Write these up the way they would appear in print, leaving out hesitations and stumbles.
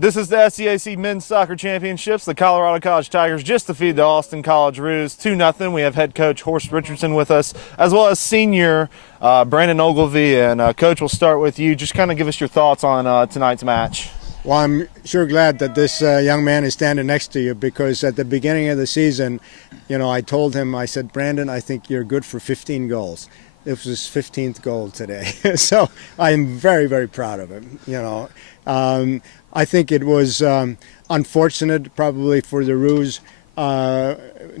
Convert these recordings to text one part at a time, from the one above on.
This is the SEAC Men's Soccer Championships. The Colorado College Tigers just defeated the Austin College Roos 2-0. We have head coach Horst Richardson with us, as well as senior Brandon Ogilvie. And Coach, we'll start with you. Just kind of give us your thoughts on tonight's match. Well, I'm sure glad that this young man is standing next to you, because at the beginning of the season, I told him, I said, Brandon, I think you're good for 15 goals. It was his 15th goal today. So I'm very, very proud of him. I think it was unfortunate probably for the Roos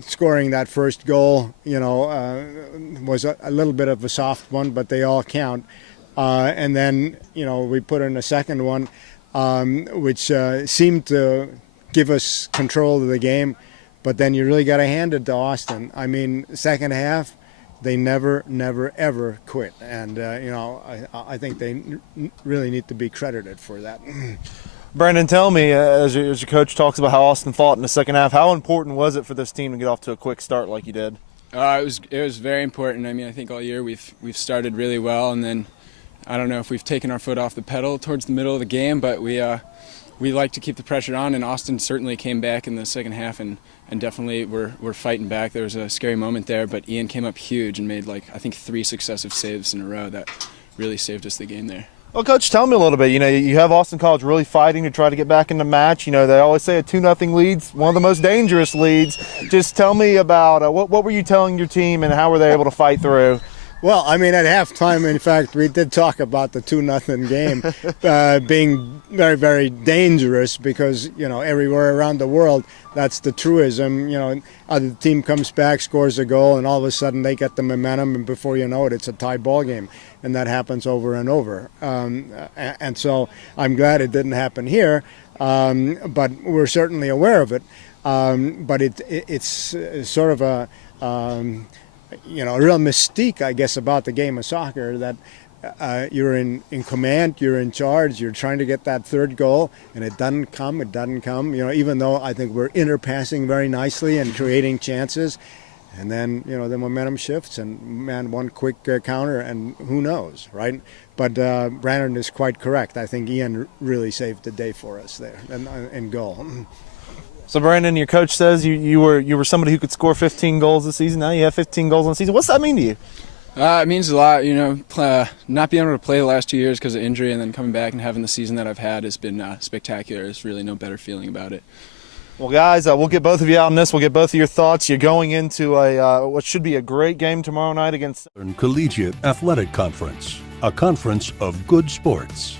scoring that first goal, was a little bit of a soft one, but they all count. And then, we put in a second one, which seemed to give us control of the game. But then you really got to hand it to Austin. I mean, second half, they never, ever quit. And, I think they really need to be credited for that. Brandon, tell me, as your coach talks about how Austin fought in the second half, how important was it for this team to get off to a quick start like you did? It was very important. I mean, I think all year we've started really well, and then I don't know if we've taken our foot off the pedal towards the middle of the game, but we like to keep the pressure on, and Austin certainly came back in the second half and definitely we're fighting back. There was a scary moment there, but Ian came up huge and made, I think 3 successive saves in a row that really saved us the game there. Well, Coach, tell me a little bit. You have Austin College really fighting to try to get back in the match. They always say a 2-0 lead's one of the most dangerous leads. Just tell me about what were you telling your team and how were they able to fight through? Well, I mean, at halftime, in fact, we did talk about the 2-0 game being very, very dangerous because, everywhere around the world, that's the truism. The team comes back, scores a goal, and all of a sudden they get the momentum, and before you know it, it's a tie ball game. And that happens over and over. And so I'm glad it didn't happen here, but we're certainly aware of it. But it's sort of a real mystique, I guess, about the game of soccer that you're in command, you're in charge, you're trying to get that third goal, and it doesn't come. Even though I think we're interpassing very nicely and creating chances. And then, the momentum shifts, and one quick counter, and who knows, right? But Brandon is quite correct. I think Ian really saved the day for us there in goal. So, Brandon, your coach says you were somebody who could score 15 goals this season. Now you have 15 goals in the season. What's that mean to you? It means a lot. Not being able to play the last 2 years because of injury and then coming back and having the season that I've had has been spectacular. There's really no better feeling about it. Well, guys, we'll get both of you out on this. We'll get both of your thoughts. You're going into what should be a great game tomorrow night against Collegiate Athletic Conference, a conference of good sports.